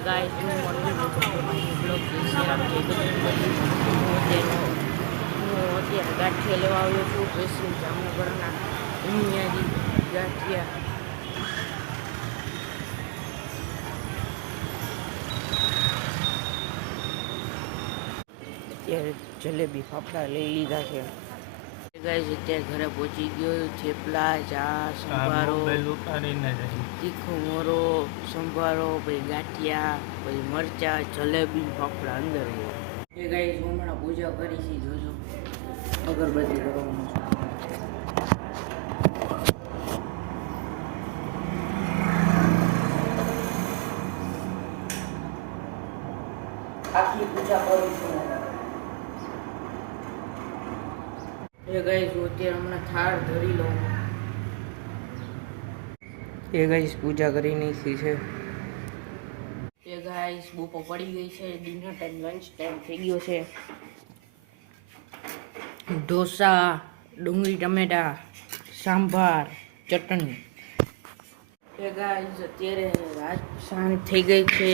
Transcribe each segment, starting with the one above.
guys હું મળું છું મારી બ્લોગ વિશે જય બજરંગબલી હું અત્યારે ગાંઠિયા લેવા આવ્યો છું સ્પેશિયલ જામનગરના ઉમિયાજી ગાંઠિયા અત્યારે જલેબી ફાફડા લઈ લીધા છે ગાઈસ અત્યારે ઘરે પહોંચી ગયો થેપલા ચા સંભારો તીખો મોરો સંભારો પછી ગાંઠિયા પછી મરચા જલેબી ફાફડા અંદર એ ગાઈસ હું હમણાં પૂજા કરી છે જોજો અગરબત્તી કરવાનું છે આખી પૂજા કરું છું એ ગાઈસ અત્યારે હમણાં થાળ ધરી લઉં એ ગાઈસ પૂજા કરી નાખી છે એ ગાઈસ બપો પડી ગઈ છે ડિનર ટાઈમ લંચ ટાઈમ થઈ ગયો છે ઢોસા ડુંગળી ટમેટા સાંભાર ચટણી એ ગાઈસ અત્યારે રાત સાંજ થઈ ગઈ છે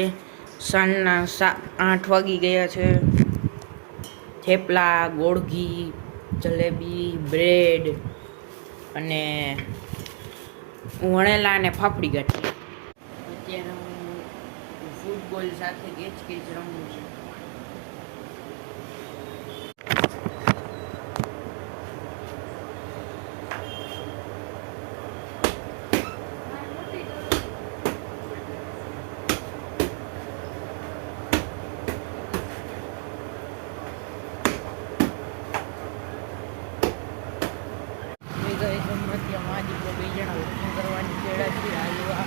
સાંજના 8 વાગી ગયા છે થેપલા ગોળઘી જલેબી બ્રેડ અને વણેલા અને ફાફડી ગાંઠિયા અત્યારે હું ફૂટબોલ સાથે કેચ રમું છું કરવાની ચેડા છે હાલવા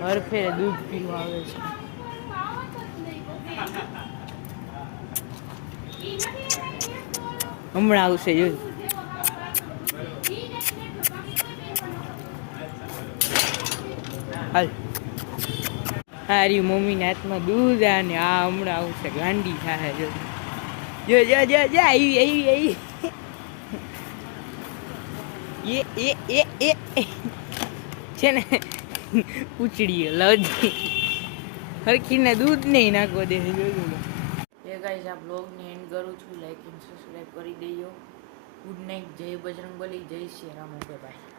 હર ફેરે દૂધ પીવા આવે છે હમણાં આવશે જોઈ હાલ હારી મમ્મીના હાથમાં દૂધ અને આ હમણાં આવશે ગાંડી થાય જો જો જો જો જો આવી છે ને પૂછડીએ લજી હરખીને દૂધ નહીં નાખો દે જોજો એ ગાઈસ આ બ્લોગને એન્ડ કરું છું લાઈક એન્ડ સબસ્ક્રાઈબ કરી દેજો ગુડ નાઇટ જય બજરંગબલી જય શ્રી રામ ઓકે બાય